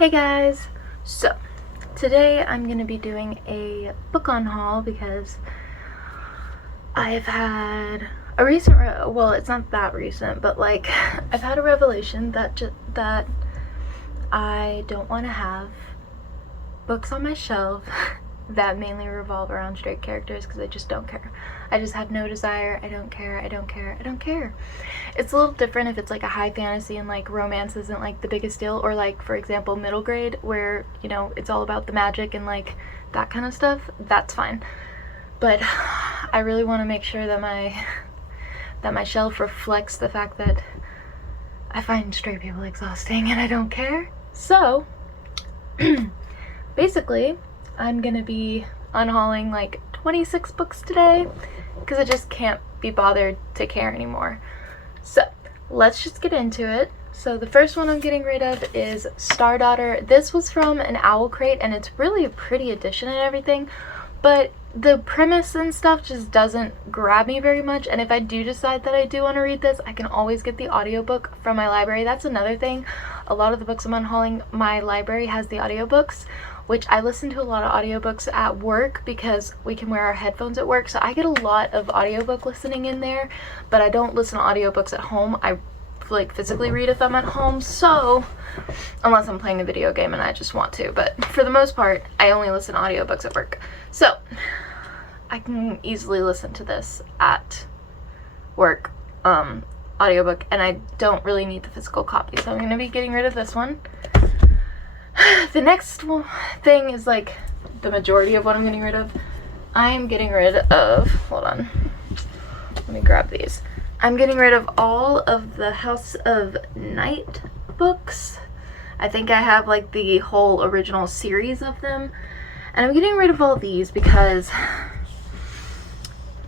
Hey guys! So, today I'm going to be doing a book unhaul because I've had a recent, well, it's not that recent, but like, I've had a revelation that I don't want to have books on my shelf that mainly revolve around straight characters because I just don't care. I just have no desire. I don't care. I don't care. I don't care. It's a little different if it's like a high fantasy and like romance isn't like the biggest deal, or like, for example, middle grade where, you know, it's all about the magic and like that kind of stuff. That's fine. But I really want to make sure that my shelf reflects the fact that I find straight people exhausting and I don't care. So basically, I'm gonna be unhauling like 26 books today because I just can't be bothered to care anymore. So let's just get into it. So the first one I'm getting rid of is Star Daughter. This was from an Owl Crate and it's really a pretty edition and everything, but the premise and stuff just doesn't grab me very much. And if I do decide that I do want to read this, I can always get the audiobook from my library. That's another thing. A lot of the books I'm unhauling, my library has the audiobooks, which I listen to a lot of audiobooks at work because we can wear our headphones at work. So I get a lot of audiobook listening in there, but I don't listen to audiobooks at home. I like physically read if I'm at home, so unless I'm playing a video game and I just want to, but for the most part I only listen to audiobooks at work. So I can easily listen to this at work, audiobook, and I don't really need the physical copy, so I'm going to be getting rid of this one. The next thing is like the majority of what I'm getting rid of. I'm getting rid of, hold on, let me grab these. I'm getting rid of all of the House of Night books. I think I have like the whole original series of them. And I'm getting rid of all these because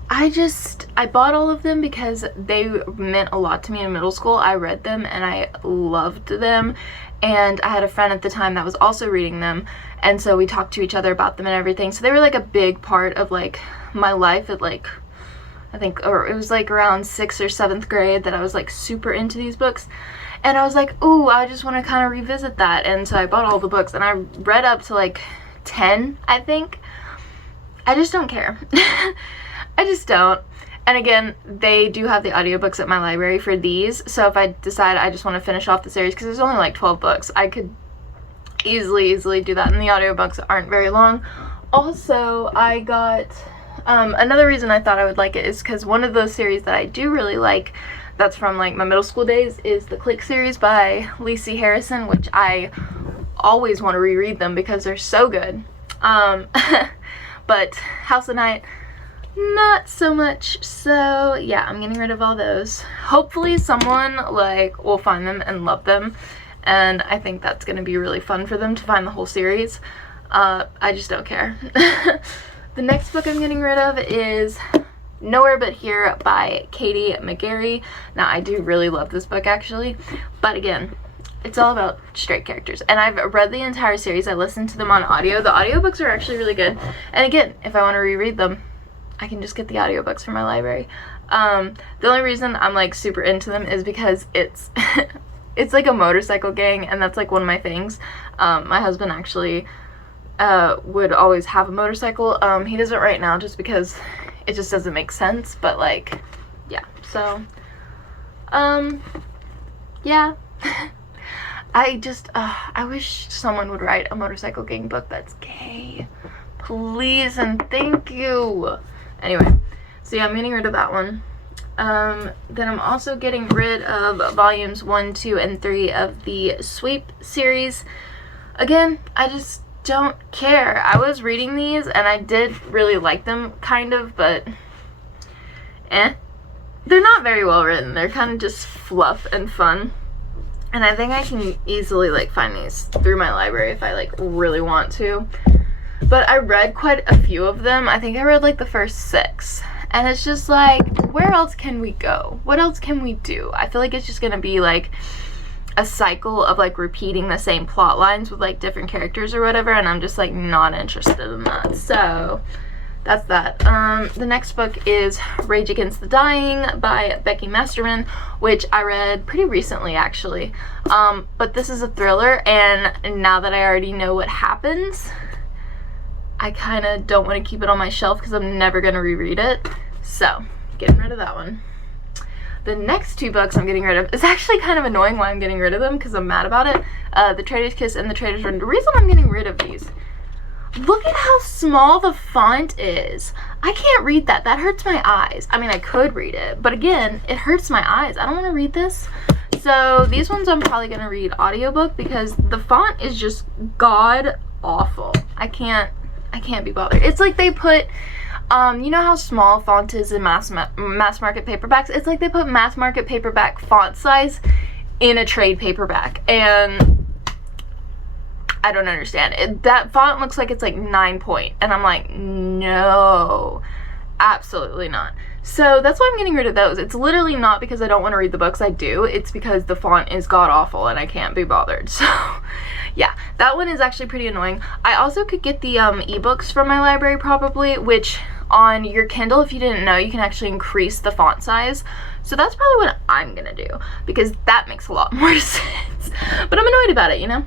I bought all of them because they meant a lot to me in middle school. I read them and I loved them. And I had a friend at the time that was also reading them. And so we talked to each other about them and everything. So they were like a big part of like my life at like, I think, or it was like around 6th or 7th grade that I was like super into these books. And I was like, ooh, I just want to kind of revisit that. And so I bought all the books and I read up to like 10, I think. I just don't care. I just don't. And again, they do have the audiobooks at my library for these. So if I decide I just want to finish off the series, because there's only like 12 books, I could easily do that. And the audiobooks aren't very long. Also, I got... another reason I thought I would like it is because one of those series that I do really like that's from like my middle school days is the Click series by Lacey Harrison, which I always want to reread them because they're so good. But House of Night, not so much. So yeah, I'm getting rid of all those. Hopefully someone like will find them and love them, and I think that's going to be really fun for them to find the whole series. I just don't care. The next book I'm getting rid of is Nowhere But Here by Katie McGarry. Now, I do really love this book, actually. But again, it's all about straight characters. And I've read the entire series. I listened to them on audio. The audiobooks are actually really good. And again, if I want to reread them, I can just get the audiobooks from my library. The only reason I'm like super into them is because it's it's like a motorcycle gang, and that's like one of my things. My husband actually... would always have a motorcycle. He doesn't right now just because it just doesn't make sense, but like, yeah, so, yeah. I wish someone would write a motorcycle gang book that's gay. Please and thank you. Anyway, so yeah, I'm getting rid of that one. Then I'm also getting rid of volumes 1, 2, and 3 of the Sweep series. Again, I just don't care. I was reading these and I did really like them, kind of, but they're not very well written. They're kind of just fluff and fun, and I think I can easily like find these through my library if I like really want to. But I read quite a few of them. I think I read like the first 6, and it's just like, where else can we go? What else can we do? I feel like it's just gonna be like a cycle of like repeating the same plot lines with like different characters or whatever, and I'm just like not interested in that. So that's that. The next book is Rage Against the Dying by Becky Masterman, which I read pretty recently, actually. But this is a thriller, and now that I already know what happens, I kind of don't want to keep it on my shelf because I'm never going to reread it. So, getting rid of that one. The next two books I'm getting rid of is actually kind of annoying why I'm getting rid of them because I'm mad about it. The Traitor's Kiss and The Traitor's Run. The reason I'm getting rid of these, look at how small the font is. I can't read that. That hurts my eyes. I mean, I could read it, but again, it hurts my eyes. I don't want to read this. So these ones I'm probably going to read audiobook because the font is just god awful. I can't be bothered. It's like they put, you know how small font is in mass market paperbacks? It's like they put mass market paperback font size in a trade paperback, and I don't understand it. That font looks like it's like 9 point, and I'm like, no, absolutely not. So that's why I'm getting rid of those. It's literally not because I don't want to read the books. I do. It's because the font is god awful and I can't be bothered. So yeah, that one is actually pretty annoying. I also could get the ebooks from my library probably, which on your Kindle, if you didn't know, you can actually increase the font size. So that's probably what I'm gonna do because that makes a lot more sense. But I'm annoyed about it, you know?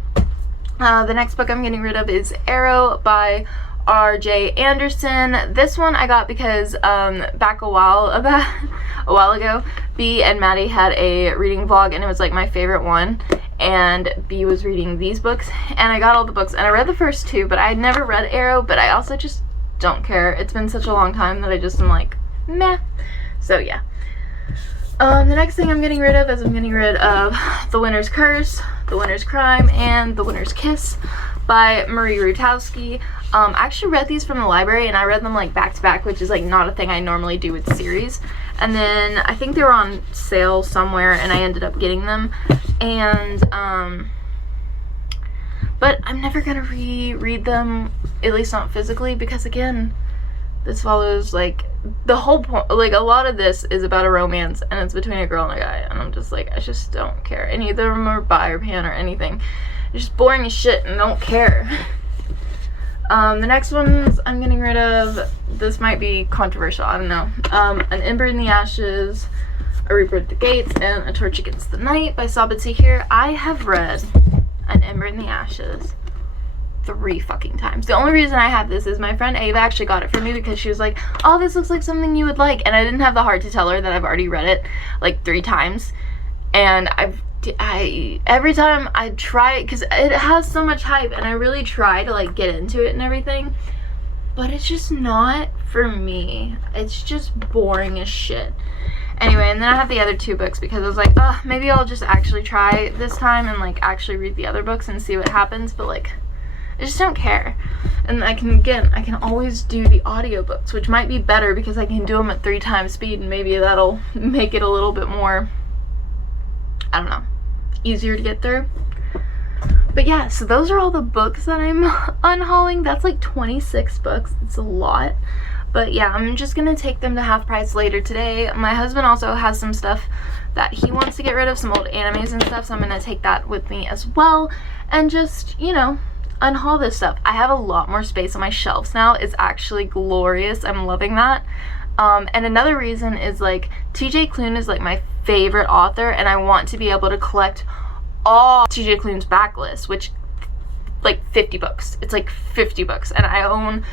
The next book I'm getting rid of is Arrow by R.J. Anderson. This one I got because back a while ago, B and Maddie had a reading vlog, and it was like my favorite one, and B was reading these books, and I got all the books, and I read the first two, but I had never read Arrow, but I also just don't care. It's been such a long time that I just am like, meh. So yeah. The next thing I'm getting rid of is I'm getting rid of The Winter's Curse, The Winter's Crime, and The Winter's Kiss by Marie Rutowski. I actually read these from the library, and I read them like back to back, which is like not a thing I normally do with series. And then I think they were on sale somewhere, and I ended up getting them. And but I'm never gonna reread them, at least not physically, because again, this follows like the whole point. Like a lot of this is about a romance, and it's between a girl and a guy, and I'm just like, I just don't care. And neither of them are bi or pan or anything. It's just boring as shit, and I don't care. The next ones I'm getting rid of, this might be controversial, I don't know. An Ember in the Ashes, A Reaper at the Gates, and A Torch Against the Night by Sabit Sahir. I have read An Ember in the Ashes 3 fucking times. The only reason I have this is my friend Ava actually got it for me because she was like, oh, this looks like something you would like, and I didn't have the heart to tell her that I've already read it like 3 times, and every time I try it, because it has so much hype, and I really try to like get into it and everything, but it's just not for me. It's just boring as shit. Anyway, and then I have the other 2 books because I was like, oh, maybe I'll just actually try this time and like actually read the other books and see what happens, but like I just don't care. And I can always do the audiobooks, which might be better because I can do them at 3 times speed, and maybe that'll make it a little bit more, I don't know, easier to get through. But yeah, so those are all the books that I'm unhauling. That's like 26 books. It's a lot. But yeah, I'm just gonna take them to half price later today. My husband also has some stuff that he wants to get rid of, some old animes and stuff, so I'm gonna take that with me as well and just, you know, unhaul this stuff. I have a lot more space on my shelves now. It's actually glorious. I'm loving that. And another reason is like TJ Klune is like my favorite author, and I want to be able to collect all TJ Klune's backlist, which like 50 books. It's like 50 books, and I own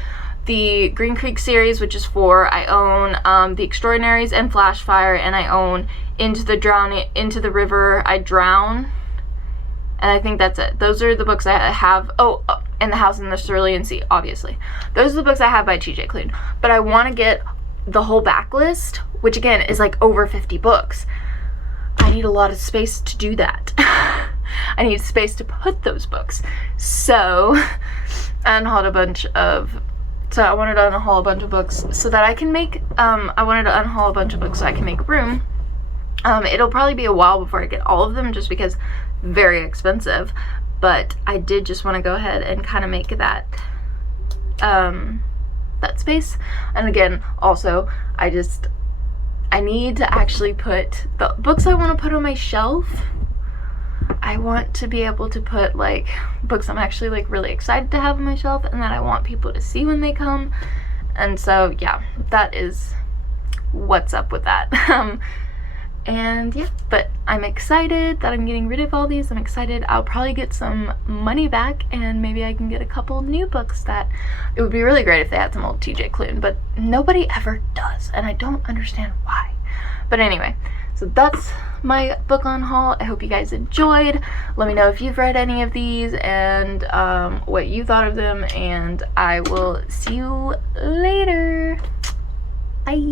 the Green Creek series, which is 4. I own The Extraordinaries and Flashfire, and I own Into the River I Drown. And I think that's it. Those are the books I have. Oh, and The House in the Cerulean Sea, obviously. Those are the books I have by TJ Klune. But I want to get the whole backlist, which again is like over 50 books. I need a lot of space to do that. I need space to put those books. So I wanted to unhaul a bunch of books so that I can make, so I can make room. It'll probably be a while before I get all of them just because very expensive, but I did just want to go ahead and kind of make that that space. And again, also I need to actually put the books I want to put on my shelf. I want to be able to put like books I'm actually like really excited to have on my shelf and that I want people to see when they come, And so yeah, that is what's up with that. And yeah, but I'm excited that I'm getting rid of all these. I'm excited I'll probably get some money back, and maybe I can get a couple new books. That it would be really great if they had some old TJ Klune, but nobody ever does, and I don't understand why. But anyway, so that's my book on haul. I hope you guys enjoyed. Let me know if you've read any of these and what you thought of them, and I will see you later. Bye.